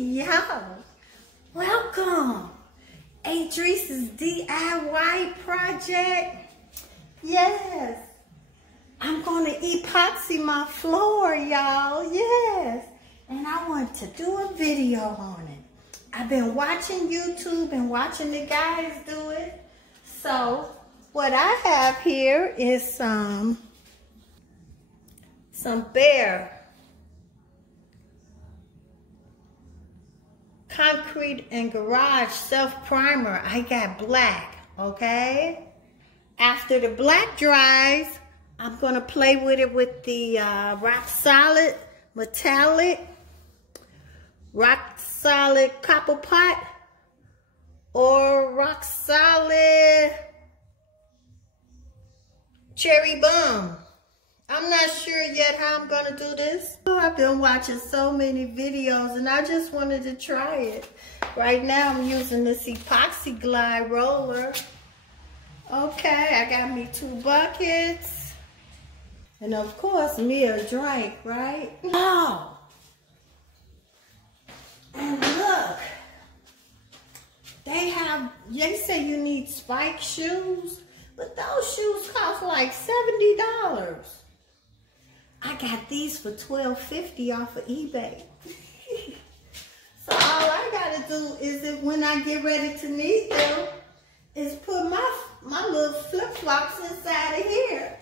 y'all. Welcome. Adrice's DIY project. Yes. I'm going to epoxy my floor, y'all. Yes. And I want to do a video on it. I've been watching YouTube and watching the guys do it. So what I have here is some Behr Concrete and Garage self-primer. I got black, okay? After the black dries, I'm gonna play with it with the rock solid metallic, rock solid copper pot, or rock solid cherry bomb. I'm not sure yet how I'm gonna do this. I've been watching so many videos and I just wanted to try it. Right now I'm using this epoxy glide roller. Okay, I got me 2 buckets. And of course, me a drink, right? Oh! And look, they say you need spike shoes, but those shoes cost like $70. I got these for $12.50 off of eBay. So all I gotta do is when I get ready to need them, is put my little flip-flops inside of here.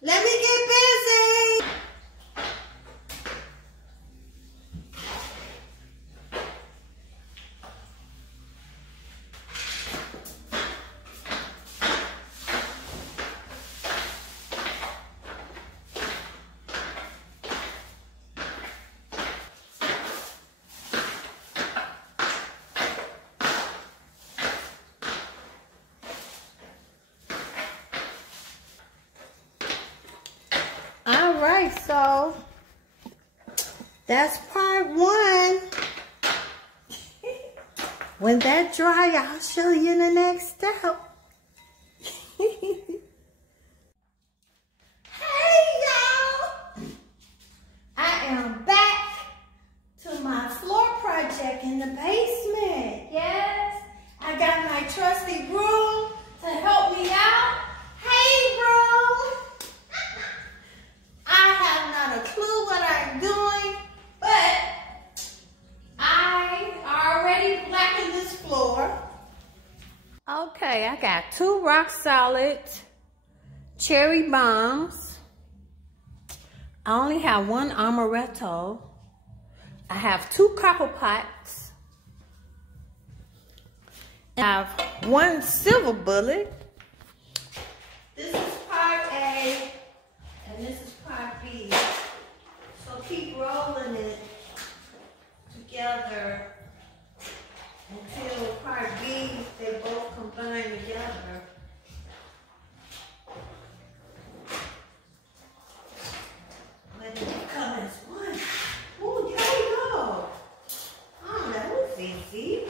Let me get busy. Alright, so that's part 1. When that dry, I'll show you the next step. Hey y'all! I am back to my floor project in the basement. Yes, I got my trusty broom to help me out. Hey broom! I have not a clue what I'm doing, but I already blackened this floor. Okay, I got 2 rock solid cherry bombs. I only have 1 amaretto. I have 2 copper pots. I have 1 silver bullet. This is part A. And this is part B. So keep rolling it together until part B, they both combine together. When it becomes one. Ooh, there we go. Oh, that was easy.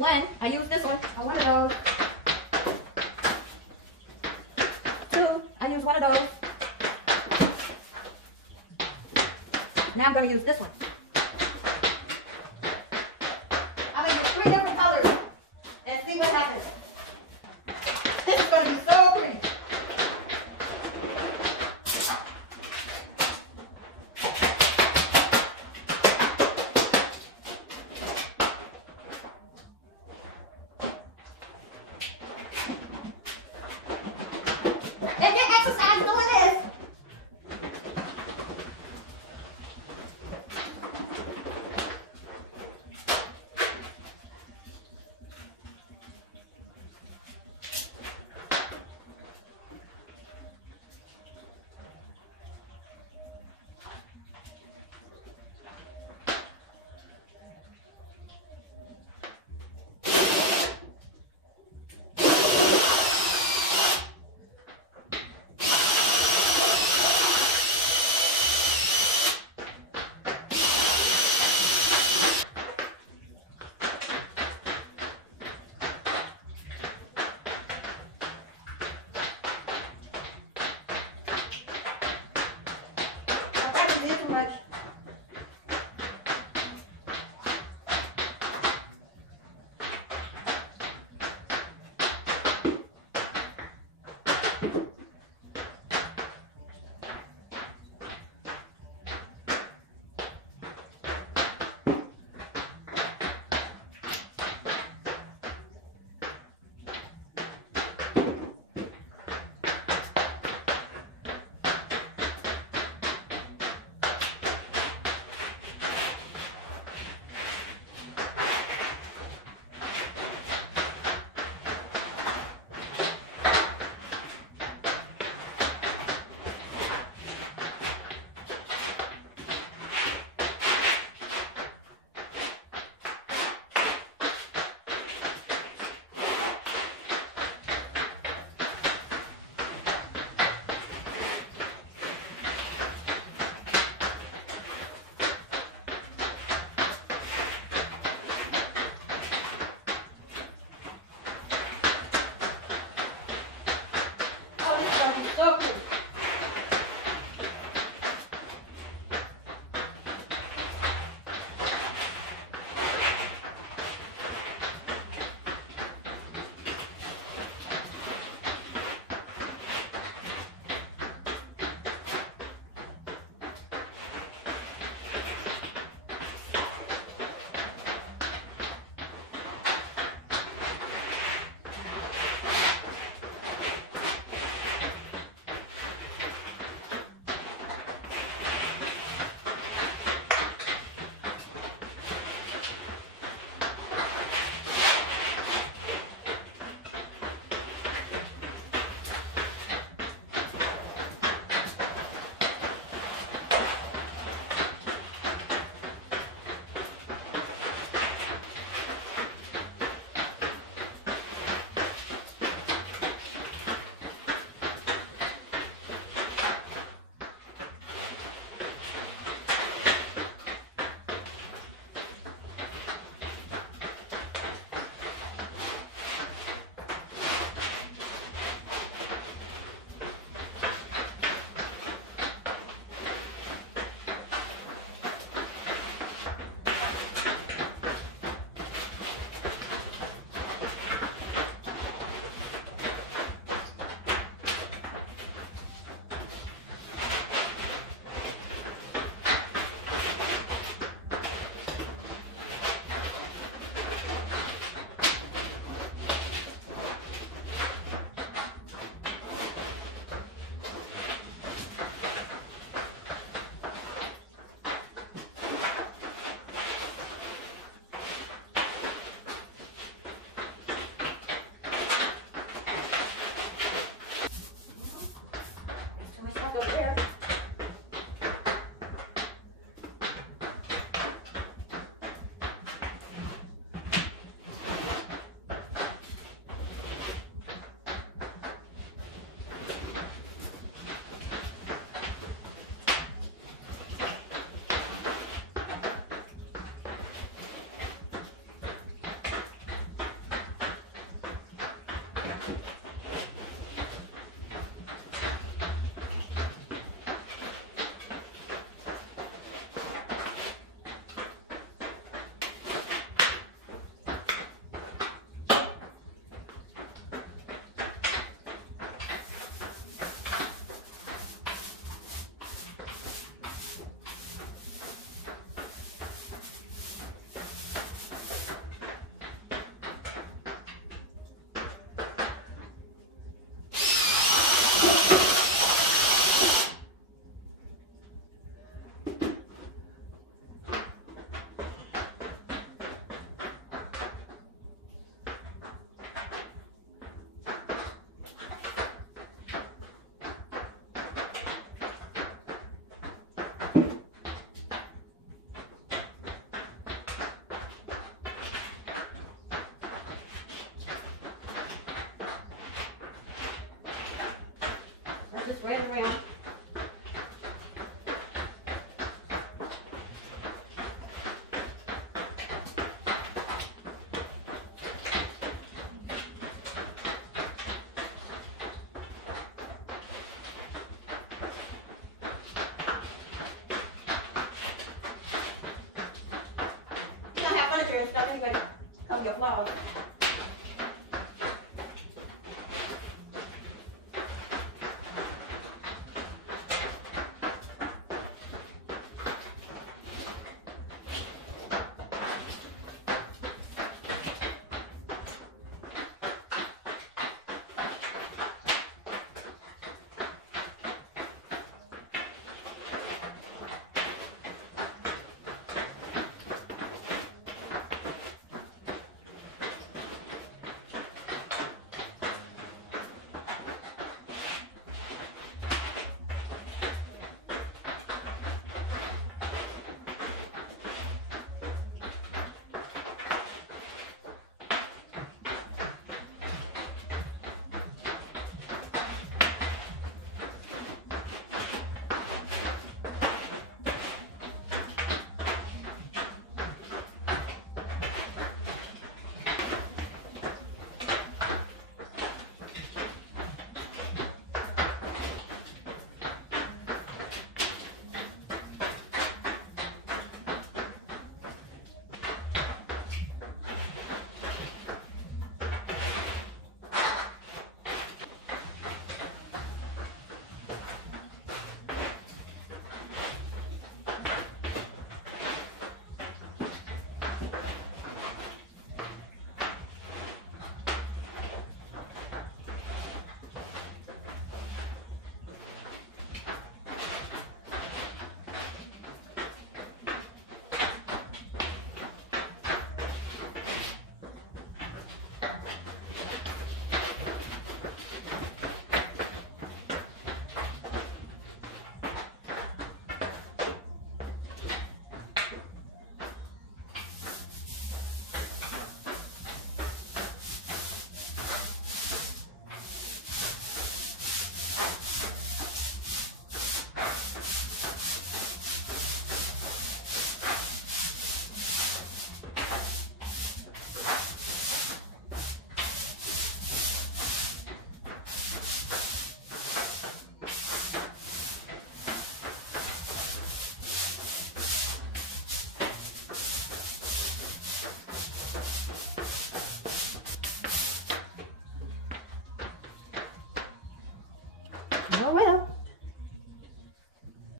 One, I use this one on one of those. Two, I use one of those. Now I'm going to use this one. I'm going to use 3 different colors and see what happens. This is going to be so pretty. And get exercise doing this. Just ran around. You don't have furniture and stuff anyway. Cover your flaws.